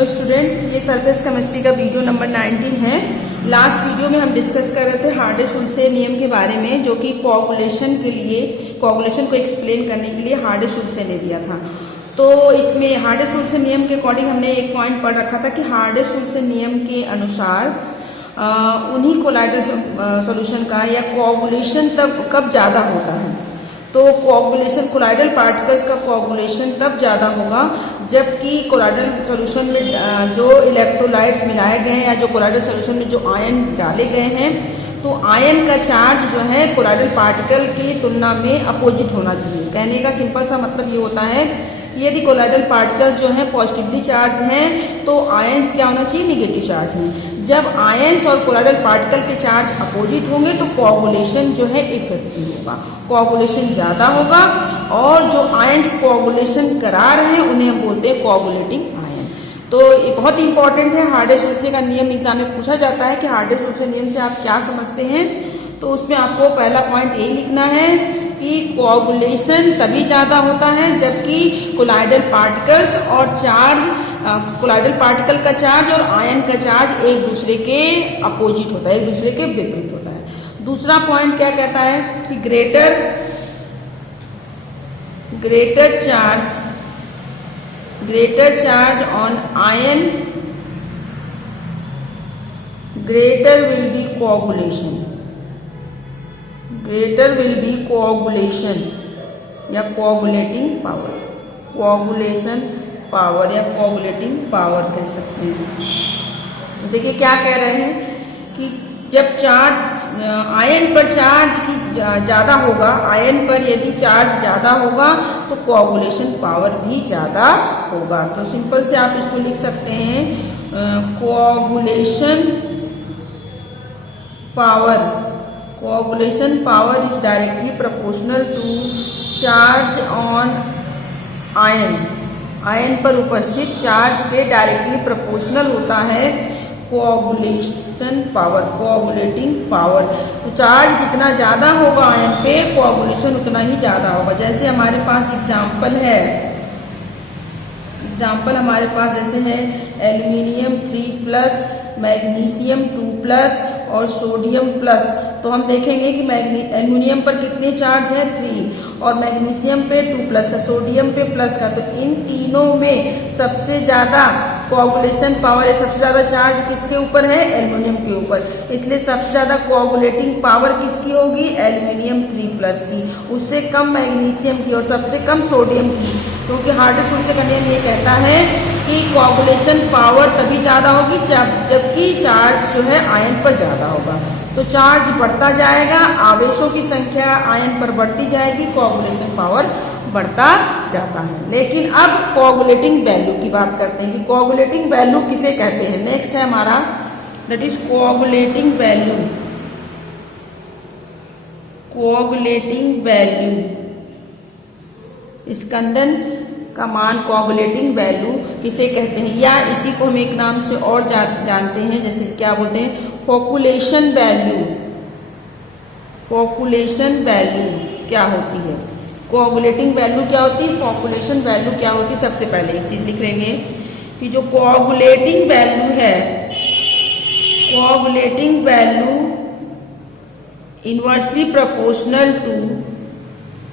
Hello student, ये surface chemistry का video number 19 है। लास्ट वीडियो में हम डिस्कस कर रहे थे हार्डे-शुल्से नियम के बारे में, जो कि कोआगुलेशन के लिए, कोआगुलेशन को एक्सप्लेन करने के लिए हार्डे-शुल्से ने दिया था। तो इसमें हार्डे-शुल्से नियम के अकॉर्डिंग हमने एक पॉइंट पढ़ रखा था कि हार्डे-शुल्से नियम के अनुसार उन्हीं कोलाइडल सॉल्यूशन का या कोआगुलेशन तब कब ज़्यादा होता है। तो कोआगुलेशन, कोलाइडल पार्टिकल्स का कोआगुलेशन तब ज़्यादा होगा जबकि कोलाइडल सॉल्यूशन में जो इलेक्ट्रोलाइट्स मिलाए गए हैं या जो कोलाइडल सॉल्यूशन में जो आयन डाले गए हैं, तो आयन का चार्ज जो है कोलाइडल पार्टिकल की तुलना में अपोजिट होना चाहिए। कहने का सिंपल सा मतलब ये होता है कि यदि कोलाइडल पार्टिकल्स जो हैं पॉजिटिवली चार्ज हैं तो आयंस क्या होना चाहिए, निगेटिव चार्ज हैं। जब आयंस और कोलाइडल पार्टिकल के चार्ज अपोजिट होंगे तो कोआगुलेशन जो है इफेक्टिव होगा, कोआगुलेशन ज़्यादा होगा। और जो आयंस कोआगुलेशन करा रहे हैं उन्हें हम बोलते हैं कोआगुलेटिंग आयन। तो ये बहुत इंपॉर्टेंट है। हार्डे-शुल्से का नियम एग्जाम में पूछा जाता है कि हार्डे-शुल्से नियम से आप क्या समझते हैं। तो उसमें आपको पहला पॉइंट यही लिखना है कि कोआगुलेशन तभी ज़्यादा होता है जबकि कोलाइडल पार्टिकल्स और चार्ज, कोलाइडल पार्टिकल का चार्ज और आयन का चार्ज एक दूसरे के अपोजिट होता है, एक दूसरे के विपरीत होता है। दूसरा पॉइंट क्या कहता है कि greater charge on ion greater will be coagulation या coagulating power या coagulating power कह सकते हैं। तो देखिए क्या कह रहे हैं कि जब चार्ज आयन पर चार्ज की ज़्यादा होगा, आयन पर यदि चार्ज ज़्यादा होगा तो कोआगुलेशन पावर भी ज़्यादा होगा। तो सिंपल से आप इसको लिख सकते हैं, coagulation power is directly proportional to charge on ion. Ion पर उपस्थित चार्ज के डायरेक्टली प्रोपोर्शनल होता है कोआगुलेशन पावर, कोआगुलेटिंग पावर। तो चार्ज जितना ज़्यादा होगा आयन पे, कोआगुलेशन उतना ही ज़्यादा होगा। जैसे हमारे पास एग्जाम्पल हमारे पास जैसे है एल्यूमिनियम 3+, मैग्नीशियम 2+ और सोडियम प्लस। तो हम देखेंगे कि एल्यूमिनियम पर कितने चार्ज है, 3, और मैग्नीशियम पे 2+ का, सोडियम पे प्लस का। तो इन तीनों में सबसे ज़्यादा कोआगुलेशन पावर या सबसे ज़्यादा चार्ज किसके ऊपर है, एल्यूमिनियम के ऊपर। इसलिए सबसे ज़्यादा कोआगुलेटिंग पावर किसकी होगी, एल्यूमिनियम 3+ की, उससे कम मैग्नीशियम की और सबसे कम सोडियम की। क्योंकि हार्डे-शुल्से का नियम ये कहता है कि कोआगुलेशन पावर तभी ज़्यादा होगी जबकि चार्ज जो है आयन पर ज़्यादा होगा। तो चार्ज बढ़ता जाएगा, आवेशों की संख्या आयन पर बढ़ती जाएगी, कोआगुलेशन पावर बढ़ता जाता है। लेकिन अब कोआगुलेटिंग वैल्यू की बात करते हैं कि कोआगुलेटिंग वैल्यू किसे कहते हैं। नेक्स्ट है हमारा, that is coagulating value. Coagulating value, स्कंदन का मान, कोआगुलेटिंग वैल्यू किसे कहते हैं, या इसी को हम एक नाम से और जानते हैं, जैसे क्या बोलते हैं, फॉकुलेशन वैल्यू। फॉकुलेशन वैल्यू क्या होती है, कोआगुलेटिंग वैल्यू क्या होती है, फॉकुलेशन वैल्यू क्या होती है। सबसे पहले एक चीज लिख लेंगे कि जो कोआगुलेटिंग वैल्यू है, coagulating value inversely proportional to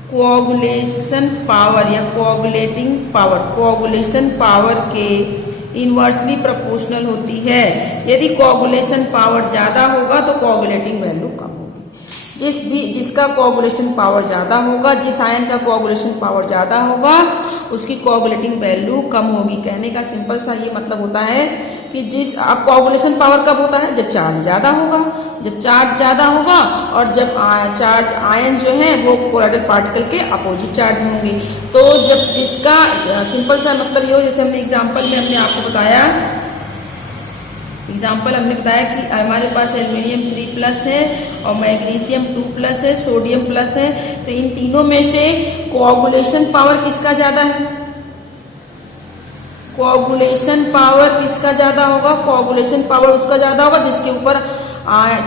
coagulation power या कोआगुलेटिंग पावर, कोआगुलेशन पावर के इनवर्सली प्रोपोर्शनल होती है। यदि कोआगुलेशन पावर ज़्यादा होगा तो कोआगुलेटिंग वैल्यू कम होगी। जिसका कोआगुलेशन पावर ज़्यादा होगा, जिस आयन का कोआगुलेशन पावर ज़्यादा होगा, उसकी कोआगुलेटिंग वैल्यू कम होगी। कहने का सिंपल सा ये मतलब होता है कि अब कोआगुलेशन पावर कब होता है, जब चार्ज ज़्यादा होगा। जब चार्ज ज़्यादा होगा और जब चार्ज आयन जो है वो कोलाइडल पार्टिकल के अपोजिट चार्ज में होंगे। तो जब जिसका सिंपल सा मतलब ये हो, जैसे हमने एग्जाम्पल में हमने आपको बताया, कि हमारे पास एल्यूमिनियम 3+ है और मैग्नीशियम 2+ है, सोडियम प्लस है। तो इन तीनों में से कोआगुलेशन पावर किसका ज़्यादा है, कोआगुलेशन पावर किसका ज़्यादा होगा, कोआगुलेशन पावर उसका ज़्यादा होगा जिसके ऊपर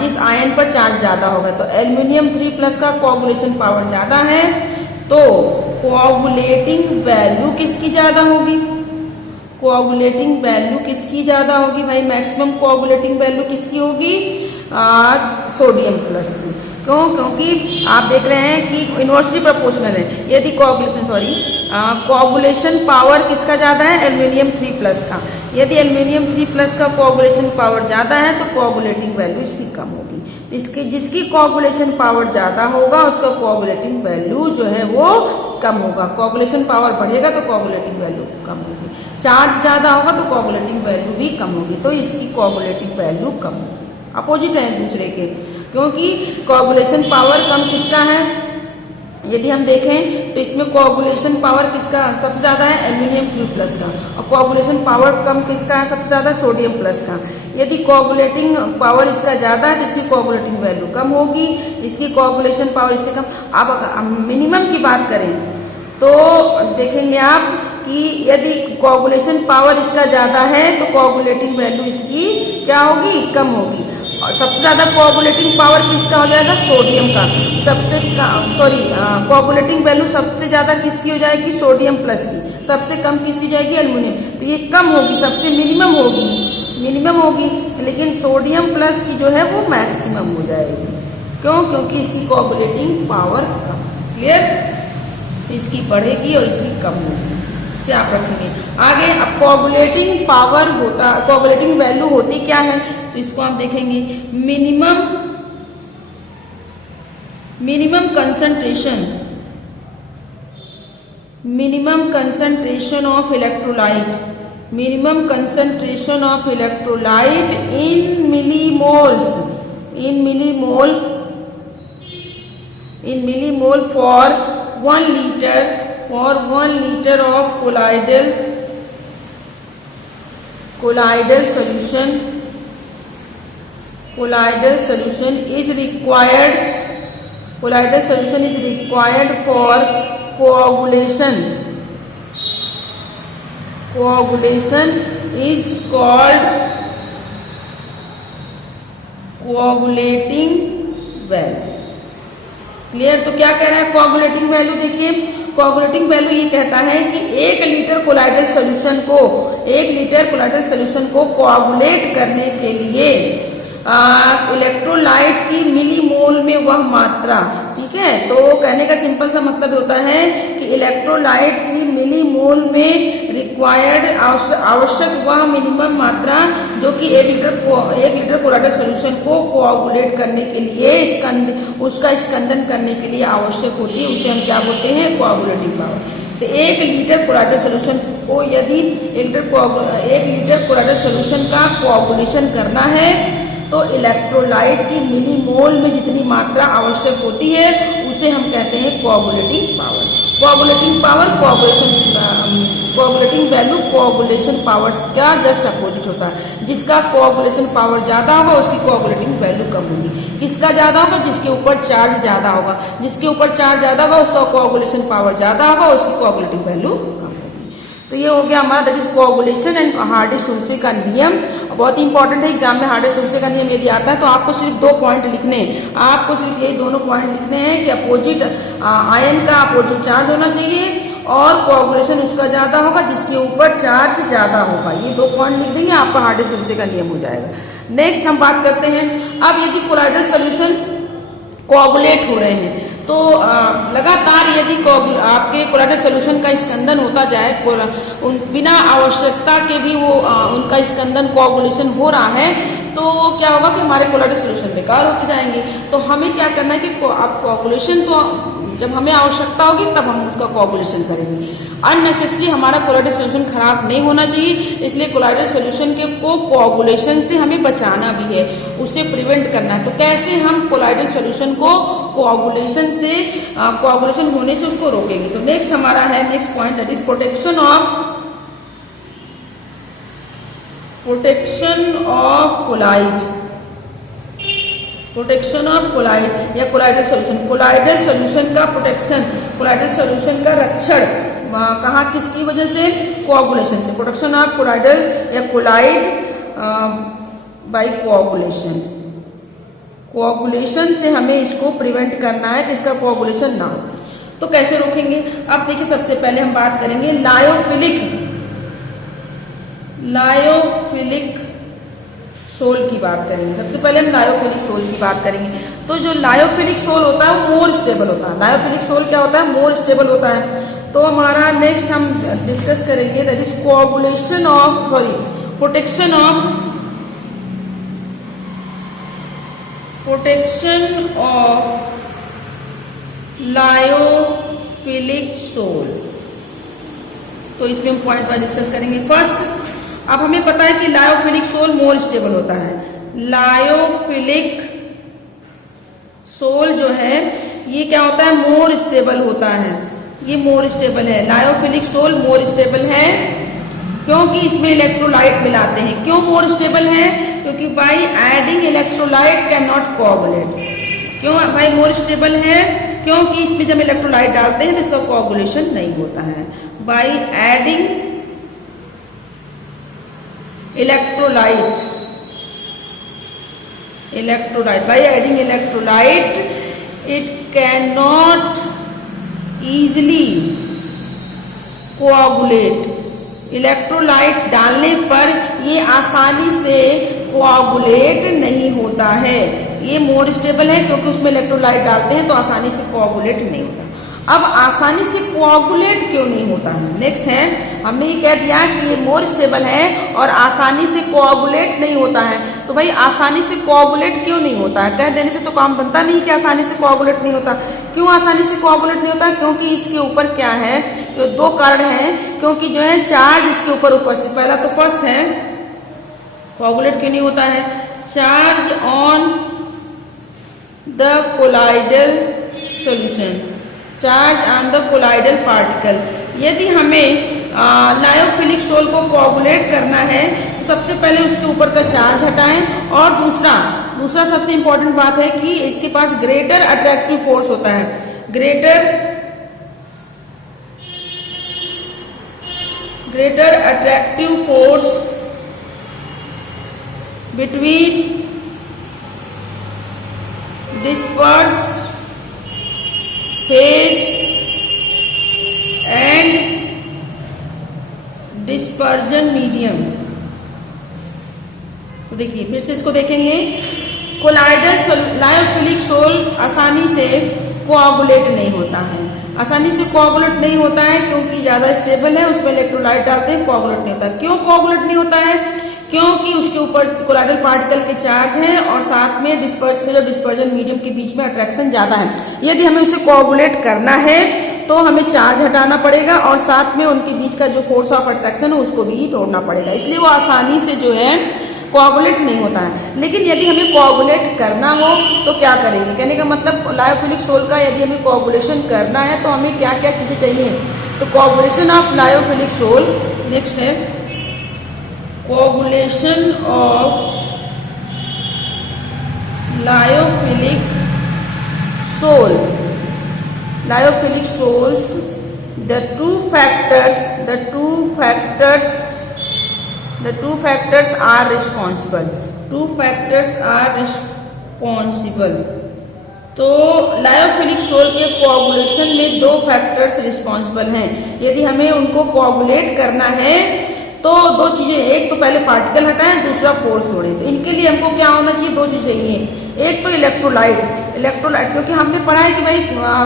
जिस आयन पर चार्ज ज़्यादा होगा। तो एल्यूमिनियम 3+ का कोआगुलेशन पावर ज़्यादा है, तो कोआगुलेटिंग वैल्यू किसकी ज़्यादा होगी, कोआगुलेटिंग वैल्यू किसकी ज्यादा होगी भाई? मैक्सिमम कोआगुलेटिंग वैल्यू किसकी होगी? सोडियम प्लस की। क्यों? क्योंकि आप देख रहे हैं कि इन्वर्सली प्रोपोर्शनल है। यदि कोआगुलेशन पावर किसका ज्यादा है? एल्यूमिनियम 3+ का। यदि एल्यूमिनियम 3+ का कोआगुलेशन पावर ज्यादा है तो कोआगुलेटिंग वैल्यू इसकी कम होगी। इसकी जिसकी कोआगुलेशन पावर ज्यादा होगा उसका कोआगुलेटिंग वैल्यू जो है वो कम होगा। कोआगुलेशन पावर बढ़ेगा तो कोआगुलेटिंग वैल्यू कम होगी। चार्ज ज्यादा होगा तो कोआगुलेटिंग वैल्यू भी कम होगी, तो इसकी कोआगुलेटिंग वैल्यू कम होगी। अपोजिट है एक दूसरे के, क्योंकि कोआगुलेशन पावर कम किसका है? यदि हम देखें तो इसमें कोआगुलेशन पावर किसका सबसे ज्यादा है? एल्यूमिनियम 3+ का। और कोआगुलेशन पावर कम किसका है सबसे ज्यादा? सोडियम प्लस का। यदि कोआगुलेटिंग पावर इसका ज्यादा है तो इसकी कोआगुलेटिंग वैल्यू कम होगी, इसकी कोआगुलेशन पावर इससे कम। अब मिनिमम की बात करें तो देखेंगे आप कि यदि कोआगुलेशन पावर इसका ज्यादा है तो कोआगुलेटिंग वैल्यू इसकी क्या होगी? कम होगी। और सबसे ज्यादा कोआगुलेटिंग पावर किसका हो जाएगा? सोडियम का। कोआगुलेटिंग वैल्यू सबसे ज्यादा किसकी हो जाएगी? सोडियम प्लस की। सबसे कम किसकी जाएगी? एल्यूमिनियम। तो ये कम होगी, सबसे मिनिमम होगी, लेकिन सोडियम प्लस की जो है वो मैक्सिमम हो जाएगी। क्यों? क्योंकि इसकी कोआगुलेटिंग पावर कम। क्लियर? इसकी बढ़ेगी और इसकी कम होगी, इससे आप रखेंगे आगे। अब कोआगुलेटिंग वैल्यू होती क्या है तो इसको आप देखेंगे। Minimum concentration of electrolyte in millimole for 1 liter of colloidal solution is required for coagulation is called coagulating value। Clear? तो क्या कह रहा है कोआगुलेटिंग वैल्यू? देखिए कोआगुलेटिंग वैल्यू ये कहता है कि 1 लीटर कोलाइडल सोल्यूशन को कोआगुलेट करने के लिए इलेक्ट्रोलाइट की मिलीमोल में वह मात्रा, ठीक है। तो कहने का सिंपल सा मतलब होता है कि इलेक्ट्रोलाइट की मिलीमोल में रिक्वायर्ड आवश्यक वह मिनिमम मात्रा जो कि 1 लीटर कोलाइडल सोल्यूशन को कोआगुलेट करने के लिए उसका स्कंदन करने के लिए आवश्यक होती है, उसे हम क्या बोलते हैं? Coagulating power. तो 1 लीटर कोलाइडल सोल्यूशन को यदि 1 लीटर कोलाइडल सोल्यूशन का कोआगुलेशन करना है तो इलेक्ट्रोलाइट की मिलीमोल में जितनी मात्रा आवश्यक होती है उसे हम कहते हैं coagulating power. Coagulating value coagulation power का जस्ट अपोजिट होता है। जिसका कोआगुलेशन पावर ज्यादा होगा उसकी कोआगुलेटिंग वैल्यू कम होगी। किसका ज्यादा होगा? जिसके ऊपर चार्ज ज्यादा होगा। जिसके ऊपर चार्ज ज्यादा होगा उसका कोआगुलेशन पावर ज्यादा होगा, उसकी कोआगुलेटिंग वैल्यू कम होगी। तो ये हो गया हमारा दैट इज कोआगुलेशन एंड हार्डे-शुल्से का नियम। बहुत इंपॉर्टेंट है एग्जाम में हार्डे-शुल्से का नियम यदि आता है तो आपको सिर्फ 2 पॉइंट लिखने हैं। आपको सिर्फ यही दोनों पॉइंट लिखने हैं कि अपोजिट आयन का अपोजिट चार्ज होना चाहिए और कोआगुलेशन उसका ज्यादा होगा जिसके ऊपर चार्ज ज्यादा होगा। ये 2 पॉइंट लिख देंगे, आपका हार्डे-शुल्से का नियम हो जाएगा। नेक्स्ट हम बात करते हैं अब यदि कोलाइडल सोल्यूशन कोआगुलेट हो रहे हैं तो लगातार यदि आपके कोलाइडल सोल्यूशन का स्कंदन होता जाए, बिना आवश्यकता के भी वो उनका स्कंदन कोआगुलेशन हो रहा है तो क्या होगा कि हमारे कोलाइडल सोल्यूशन बेकार होते जाएंगे। तो हमें क्या करना है कि आप कोआगुलेशन तो जब हमें आवश्यकता होगी तब हम उसका कोआगुलेशन करेंगे। अननेसेसरी हमारा कोलाइडल सोल्यूशन खराब नहीं होना चाहिए, इसलिए कोलाइडल सोल्यूशन के कोआगुलेशन से हमें बचाना भी है, उसे प्रिवेंट करना है। तो कैसे हम कोलाइडल सोल्यूशन को कोआगुलेशन होने से उसको रोकेंगे? तो नेक्स्ट हमारा है next point that is protection of colloid या कोलाइडल सोल्यूशन। कोलाइडल सोल्यूशन का प्रोटेक्शन, कोलाइडल सोल्यूशन का रक्षण कहाँ किसकी वजह से? कोआगुलेशन से। प्रोटेक्शन ऑफ कोलाइडल या कोलाइड बाय कोआगुलेशन से हमें इसको प्रिवेंट करना है कि इसका कोआगुलेशन ना हो। तो कैसे रोकेंगे? अब देखिए सबसे पहले हम बात करेंगे लायोफिलिक सोल की बात करेंगे। सबसे पहले हम लायोफिलिक सोल की बात करेंगे। तो जो लायोफिलिक सोल होता है वो मोर स्टेबल होता है। लायोफिलिक सोल क्या होता है? मोर स्टेबल होता है। तो हमारा नेक्स्ट हम डिस्कस करेंगे that is protection of lyophilic soul. तो इसमें हम पॉइंट वाइज डिस्कस करेंगे। फर्स्ट, अब हमें पता है कि लायोफिलिक सोल मोर स्टेबल होता है। लायोफिलिक सोल जो है ये क्या होता है? मोर स्टेबल होता है। ये मोर स्टेबल है। लायोफिलिक सोल मोर स्टेबल है क्योंकि इसमें इलेक्ट्रोलाइट मिलाते हैं। क्यों मोर स्टेबल है? क्योंकि by adding electrolyte can not coagulate. क्यों भाई मोर स्टेबल है? क्योंकि इसमें जब इलेक्ट्रोलाइट डालते हैं तो इसका कोआगुलेशन नहीं होता है। By adding by adding electrolyte it cannot easily coagulate। Electrolyte डालने पर ये आसानी से कोआगुलेट नहीं होता है। ये मोर स्टेबल है क्योंकि उसमें इलेक्ट्रोलाइट डालते हैं तो आसानी से कोआगुलेट नहीं होता। अब आसानी से कोआगुलेट क्यों नहीं होता है? नेक्स्ट है, हमने ये कह दिया कि ये मोर स्टेबल है और आसानी से कोआगुलेट नहीं होता है। तो भाई आसानी से कोआगुलेट क्यों नहीं होता है? कह देने से तो काम बनता नहीं कि आसानी से कोआगुलेट नहीं होता। क्यों आसानी से कोआगुलेट नहीं होता? क्योंकि इसके ऊपर क्या है? तो दो कारण हैं। क्योंकि जो है चार्ज इसके ऊपर उपस्थित, पहला तो फर्स्ट है कोआगुलेट क्यों नहीं होता है? Charge on the colloidal solution, charge on the colloidal particle. यदि हमें लायोफिलिक सोल को कोआगुलेट करना है तो सबसे पहले उसके ऊपर का चार्ज हटाएं। और दूसरा सबसे इंपॉर्टेंट बात है कि इसके पास ग्रेटर अट्रैक्टिव फोर्स होता है। Greater attractive force between dispersed phase and dispersion medium. तो देखिए फिर से इसको देखेंगे। कोलाइडल लायोफिलिक सोल आसानी से कोआगुलेट नहीं होता है। आसानी से कोआगुलेट नहीं होता है क्योंकि ज्यादा स्टेबल है, उसमें इलेक्ट्रोलाइट डालते हैं, कोआगुलेट नहीं होता। क्यों कोआगुलेट नहीं होता है? क्योंकि उसके ऊपर कोलाइडल पार्टिकल के चार्ज हैं और साथ में डिस्पर्जन मीडियम के बीच में अट्रैक्शन ज्यादा है। यदि हमें उसे कोआगुलेट करना है तो हमें चार्ज हटाना पड़ेगा और साथ में उनके बीच का जो फोर्स ऑफ अट्रैक्शन है उसको भी तोड़ना पड़ेगा। इसलिए वो आसानी से जो है कोआगुलेट नहीं होता है। लेकिन यदि हमें कोआगुलेट करना हो तो क्या करेंगे? कहने का मतलब लायोफिलिक सोल का यदि हमें कोआगुलेशन करना है तो हमें क्या क्या चीजें चाहिए? तो coagulation of lyophilic sol, next है coagulation of lyophilic sol. Lyophilic sols, the two factors are responsible. तो लायोफिलिक सोल के कोआगुलेशन में दो फैक्टर्स रिस्पॉन्सिबल हैं। यदि हमें उनको कोआगुलेट करना है तो दो चीजें, एक तो पहले पार्टिकल हटाएं, दूसरा फोर्स तोड़ें। तो इनके लिए हमको क्या होना चाहिए? दो चीजें चाहिए। एक तो इलेक्ट्रोलाइट, क्योंकि हमने पढ़ा है कि भाई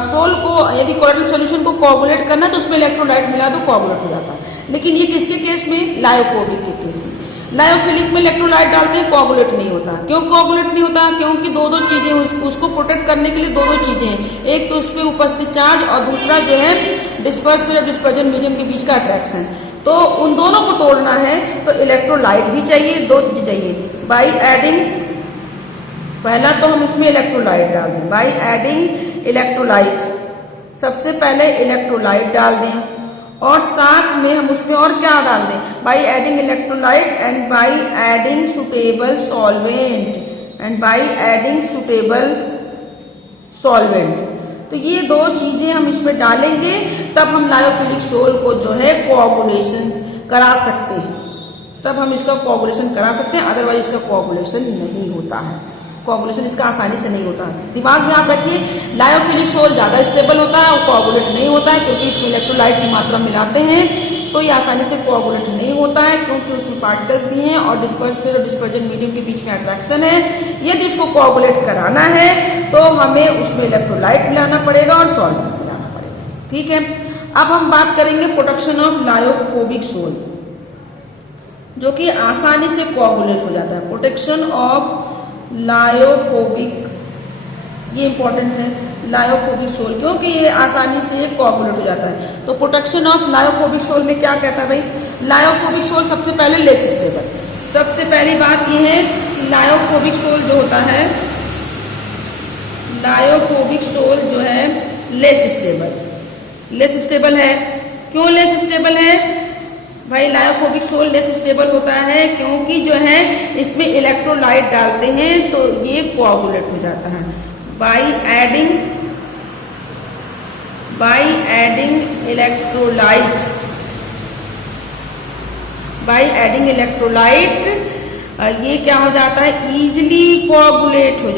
सोल को यदि कोलाइडल सॉल्यूशन को कोआगुलेट करना है तो उसमें इलेक्ट्रोलाइट मिला दो कोआगुलेट हो जाता है। लेकिन ये किसके केस में? लायोफोबिक के केस में। लायोफिलिक में इलेक्ट्रोलाइट डालते हैं, कोआगुलेट नहीं होता। क्यों कोआगुलेट नहीं होता? क्योंकि दो चीजें उसको प्रोटेक्ट करने के लिए दो चीजें हैं। एक तो उसमें उपस्थित चार्ज और दूसरा जो है डिस्पर्जन मीडियम के बीच का अट्रैक्शन। तो उन दोनों को तोड़ना है तो इलेक्ट्रोलाइट भी चाहिए, दो चीजें चाहिए। बाई एडिंग, पहला तो हम इसमें इलेक्ट्रोलाइट डाल दें। बाई एडिंग इलेक्ट्रोलाइट, सबसे पहले इलेक्ट्रोलाइट डाल दें और साथ में हम उसमें और क्या डाल दें? By adding electrolyte and by adding suitable solvent तो ये दो चीजें हम इसमें डालेंगे तब हम लायोफिलिक सोल को जो है कोआगुलेशन करा सकते हैं। तब हम इसका कोआगुलेशन करा सकते हैं, अदरवाइज इसका कोआगुलेशन नहीं होता है। कोआगुलेशन इसका आसानी से नहीं होता है। दिमाग में आप रखिए, लायोफिलिक सोल ज्यादा स्टेबल होता है और कोआगुलेट नहीं होता है क्योंकि इसमें इलेक्ट्रोलाइट की मात्रा मिलाते हैं तो ये आसानी से कोआगुलेट नहीं होता है, क्योंकि उसमें पार्टिकल्स भी हैं और डिस्पर्स फिर और डिस्पर्जन मीडियम के बीच में अट्रैक्शन है। यदि उसको कोआगुलेट कराना है तो हमें उसमें इलेक्ट्रोलाइट मिलाना पड़ेगा और सॉल्वेंट मिलाना पड़ेगा। ठीक है, अब हम बात करेंगे प्रोटेक्शन ऑफ लायोफोबिक सोल, जो कि आसानी से कोआगुलेट हो जाता है। प्रोटेक्शन ऑफ लायोफोबिक, ये इंपॉर्टेंट है, लायोफोबिक सोल, क्योंकि ये आसानी से कोआगुलेट हो जाता है। तो प्रोटेक्शन ऑफ लायोफोबिक सोल में क्या कहता है भाई, लायोफोबिक सोल सबसे पहले लेस स्टेबल। सबसे पहली बात ये है कि लायोफोबिक सोल जो होता है, लायोफोबिक सोल जो है लेस स्टेबल। लेस स्टेबल है, क्यों लेस स्टेबल है भाई? लायोफोबिक सोल लेस स्टेबल होता है क्योंकि जो है इसमें इलेक्ट्रोलाइट डालते हैं तो ये कोआगुलेट हो जाता है बाई एडिंग इलेक्ट्रोलाइट ये क्या हो जाता है, इजिली कोआगुलेट हो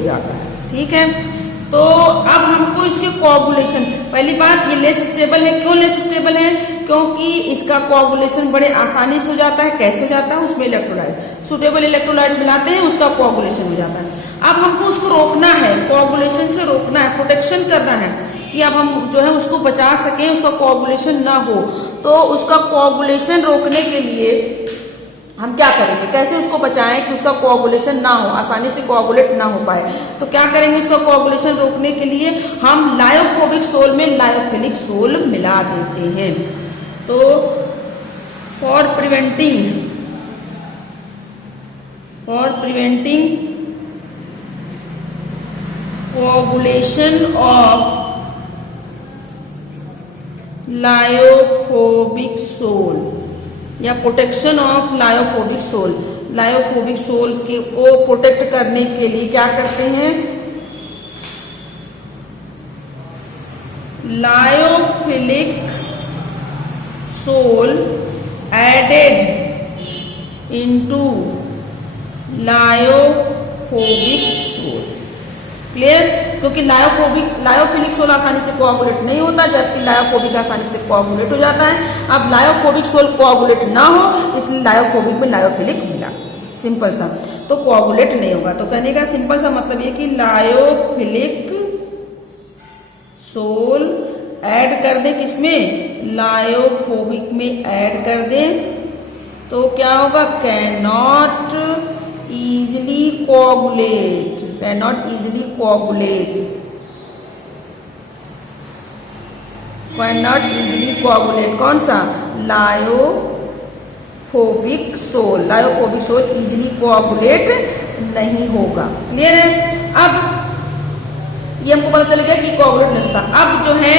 जाता है। ठीक है, तो अब हमको इसके कोआगुलेशन, पहली बात ये लेस स्टेबल है। क्यों लेस स्टेबल है? क्योंकि इसका कोआगुलेशन बड़े आसानी से हो जाता है। कैसे हो जाता है? उसमें इलेक्ट्रोलाइट, सुटेबल इलेक्ट्रोलाइट मिलाते हैं, उसका कोआगुलेशन हो जाता है। अब हमको उसको रोकना है, कोआगुलेशन से रोकना है, प्रोटेक्शन करना है कि अब हम जो है उसको बचा सकें, उसका कोआगुलेशन ना हो। तो उसका कोआगुलेशन रोकने के लिए हम क्या करेंगे, कैसे उसको बचाएं कि उसका कोआगुलेशन ना हो, आसानी से कोआगुलेट ना हो पाए। तो क्या करेंगे, उसका कोआगुलेशन रोकने के लिए हम लायोफोबिक सोल में लायोफिलिक सोल मिला देते हैं। तो for preventing coagulation of lyophobic sol या protection of lyophobic sol, lyophobic sol को प्रोटेक्ट करने के लिए क्या करते हैं, lyophilic sol added into lyophobic sol. Clear? क्योंकि लायोफिलिक सोल आसानी से कोआगुलेट नहीं होता, जबकि लायोफोबिक आसानी से कोआगुलेट हो जाता है। अब लायोफोबिक सोल कोआगुलेट ना हो, इसलिए लायोफोबिक में लायोफिलिक मिला, सिंपल सा, तो कोआगुलेट नहीं होगा। तो कहने का सिंपल सा मतलब ये कि लायोफिलिक सोल ऐड कर दे, किसमें, लायोफोबिक में ऐड कर दे, तो क्या होगा, कैन नॉट इजिली कोआगुलेट, कौन सा, लायोफोबिक सोल इजिली कोआगुलेट नहीं होगा। क्लियर है? अब ये हमको पता चल गया कि कोआगुलेट नहीं होता। अब जो है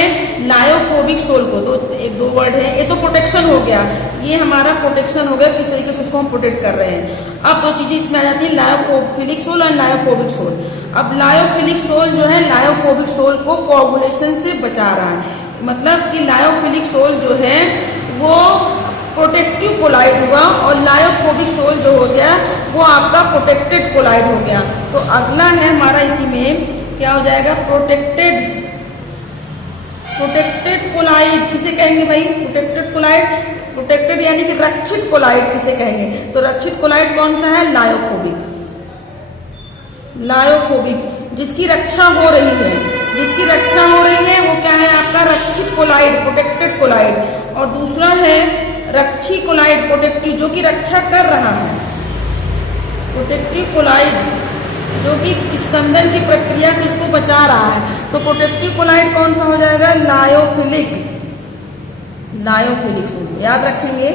लायोफोबिक सोल को, तो एक दो वर्ड है, ये तो प्रोटेक्शन हो गया, ये हमारा प्रोटेक्शन हो गया, किस तरीके से उसको हम प्रोटेक्ट कर रहे हैं। अब दो चीजें इसमें आ जाती है, लायोफिलिक सोल और लायोफोबिक सोल। अब लायोफिलिक सोल जो है लायोफोबिक सोल को कोआगुलेशन से बचा रहा है, मतलब कि लायोफिलिक सोल जो है वो प्रोटेक्टिव कोलाइड हुआ और लायोफोबिक सोल जो हो गया वो आपका प्रोटेक्टेड कोलाइड हो गया। तो अगला है हमारा इसी में क्या हो जाएगा, प्रोटेक्टेड कोलाइड किसे कहेंगे भाई, प्रोटेक्टेड यानी कि रक्षित कोलाइड किसे कहेंगे, तो रक्षित कोलाइड कौन सा है, लायोफोबिक, जिसकी रक्षा हो रही है, वो क्या है आपका रक्षित कोलाइड, प्रोटेक्टेड कोलाइड। और दूसरा है रक्षी कोलाइड, प्रोटेक्टिव, जो कि रक्षा कर रहा है, प्रोटेक्टिव कोलाइड जो कि स्कंदन की प्रक्रिया से उसको बचा रहा है। तो प्रोटेक्टिव कोलाइड कौन सा हो जाएगा, लायोफिलिक सोल। याद रखेंगे,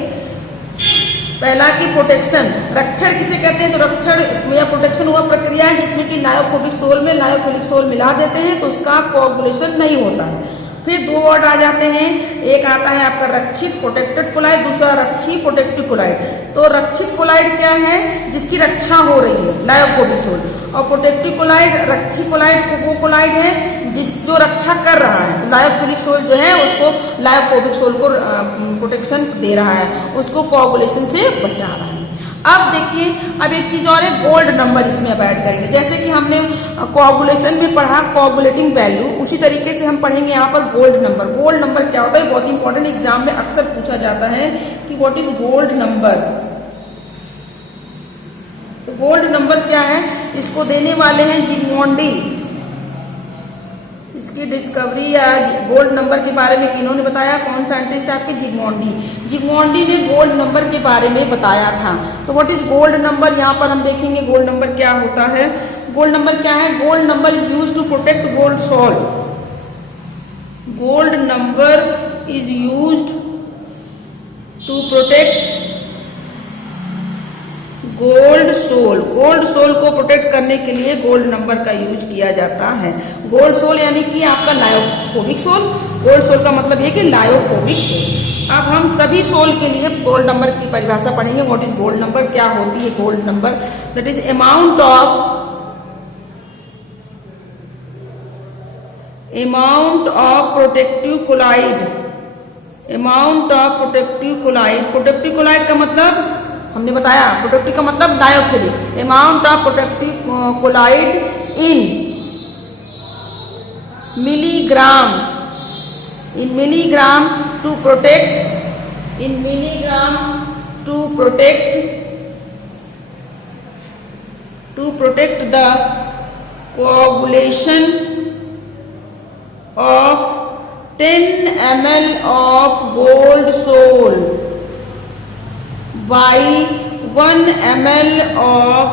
पहला की प्रोटेक्शन, रक्षण किसे कहते हैं, तो रक्षण या प्रोटेक्शन हुआ प्रक्रिया है जिसमें कि लायोफोबिक सोल में लायोफिलिक सोल मिला देते हैं तो उसका कोआगुलेशन नहीं होता है। फिर दो वर्ड आ जाते हैं, एक आता है आपका रक्षित प्रोटेक्टेड कोलाइड, दूसरा रक्षी प्रोटेक्टिव कोलाइड। तो रक्षित कोलाइड क्या है, जिसकी रक्षा हो रही है, लायोफोबिक सोल, और प्रोटेक्टिव कोलाइड, रक्षी कोलाइड वो कोलाइड है जो रक्षा कर रहा है, लायोफिलिक सोल जो है उसको लायोफोबिक सोल को प्रोटेक्शन दे रहा है, उसको कोआगुलेशन से बचा रहा है। अब देखिए, अब एक चीज और है, गोल्ड नंबर इसमें अब ऐड करेंगे। जैसे कि हमने कोआगुलेशन में पढ़ा कोआगुलेटिंग वैल्यू, उसी तरीके से हम पढ़ेंगे यहाँ पर गोल्ड नंबर। गोल्ड नंबर क्या होता है, बहुत इंपॉर्टेंट, एग्जाम में अक्सर पूछा जाता है कि व्हाट इज गोल्ड नंबर। तो गोल्ड नंबर क्या है, इसको देने वाले हैं जिग्मोंडी। इसकी डिस्कवरी या गोल्ड नंबर के बारे में किन्होंने बताया, कौन साइंटिस्ट आपके, जिग्मोंडी। जिग्मोंडी ने गोल्ड नंबर के बारे में बताया था। तो व्हाट इज गोल्ड नंबर, यहाँ पर हम देखेंगे गोल्ड नंबर क्या होता है। गोल्ड नंबर क्या है, gold number is used to protect gold sol. Gold number is used to protect gold sol. Gold sol को प्रोटेक्ट करने के लिए गोल्ड नंबर का यूज किया जाता है। गोल्ड सोल यानी कि आपका लायोफोबिक सोल। गोल्ड सोल का मतलब ये कि लायोफोबिक सोल। अब हम सभी सोल के लिए गोल्ड नंबर की परिभाषा पढ़ेंगे। व्हाट इज गोल्ड नंबर, क्या होती है gold number, that is amount of protective colloid. Amount of protective colloid. Protective colloid का मतलब हमने बताया, प्रोटेक्टिव का मतलब lyophilic. Amount of protective colloid in milligram, in milligram to protect, in milligram to protect the coagulation of 10 ml of gold soul by 1 ml of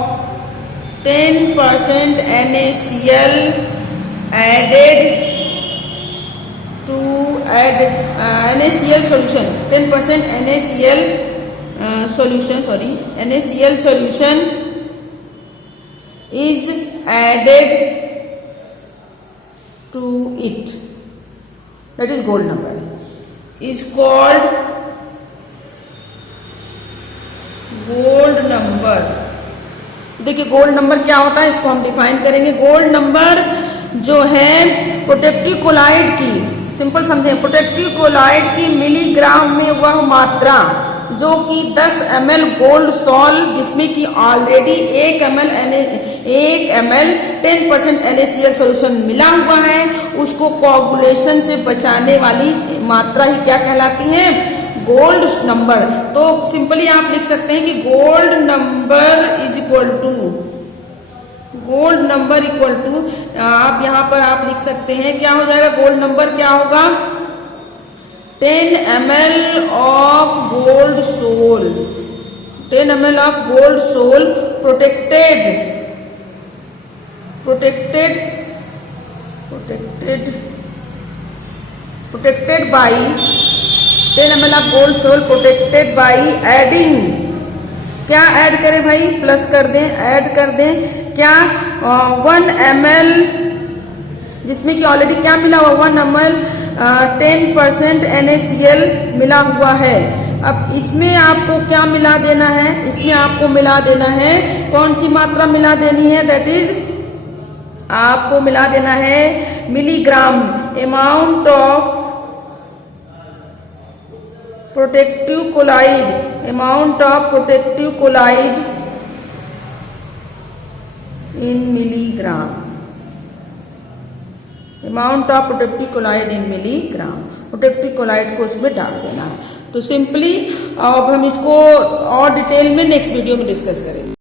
10% NaCl added to NaCl solution, 10% NaCl solution, NaCl solution is added to it, that is gold number, is called gold number. देखिए gold number क्या होता है, इसको हम define करेंगे। Gold number जो है protective collide की, सिंपल समझें, प्रोटेक्टिव कोलाइड की मिलीग्राम में वह मात्रा जो कि 10 ml गोल्ड सॉल, जिसमें कि ऑलरेडी 1 ml 10% NaCl सोल्यूशन मिला हुआ है, उसको कोआगुलेशन से बचाने वाली मात्रा ही क्या कहलाती है, गोल्ड नंबर। तो सिंपली आप लिख सकते हैं कि gold number is equal to, gold number equal to, आप यहां पर आप लिख सकते हैं क्या हो जाएगा, गोल्ड नंबर क्या होगा, 10 ml of gold sol, 10 ml of gold sol protected by 10 ml of gold sol protected by adding, क्या ऐड करें भाई, प्लस कर दें, ऐड कर दें क्या, 1 ml, जिसमें कि ऑलरेडी क्या मिला हुआ, 1 ml 10% NaCl मिला हुआ है। अब इसमें आपको क्या मिला देना है, इसमें आपको मिला देना है, कौन सी मात्रा मिला देनी है, दैट इज आपको मिला देना है milligram, amount of protective colloid, amount of protective colloid in milligram, amount of protective colloid in milligram. Protective colloid को इसमें डाल देना है। तो सिंपली अब हम इसको और डिटेल में नेक्स्ट वीडियो में डिस्कस करेंगे।